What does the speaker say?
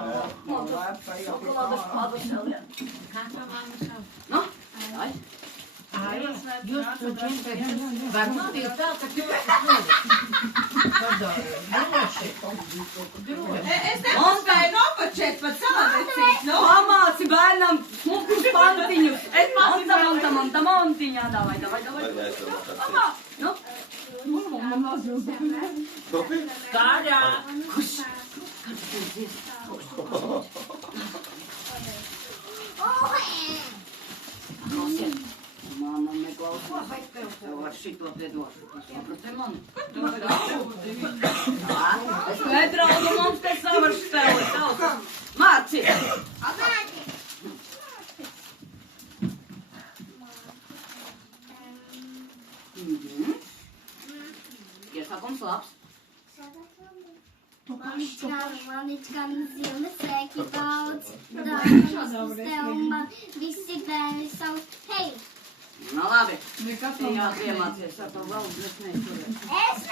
Šokolādes pādas vēl. Kā tā mamma sauc? Nu, ai. Jūs to džemperi var novilkt tā, ka jūs padara. Droši. Es nespēju nopačēt pat savādēcīt, no? Pamāci bērnam smukus pantiņus. Montiņā, davai. Nu, Kādā? klausies. Māma neklausās. Tev ar šito te došu. Tu saprati mani? Es nedraudu, mums te savas spēles. Mārci! Iesākums labs. Maničkām Ziemassvētki daudz, dāvanas uz tev un man visi bērni sauc, hei! Nu labi, jā, iemācies ar to valdu, es neizturēšu.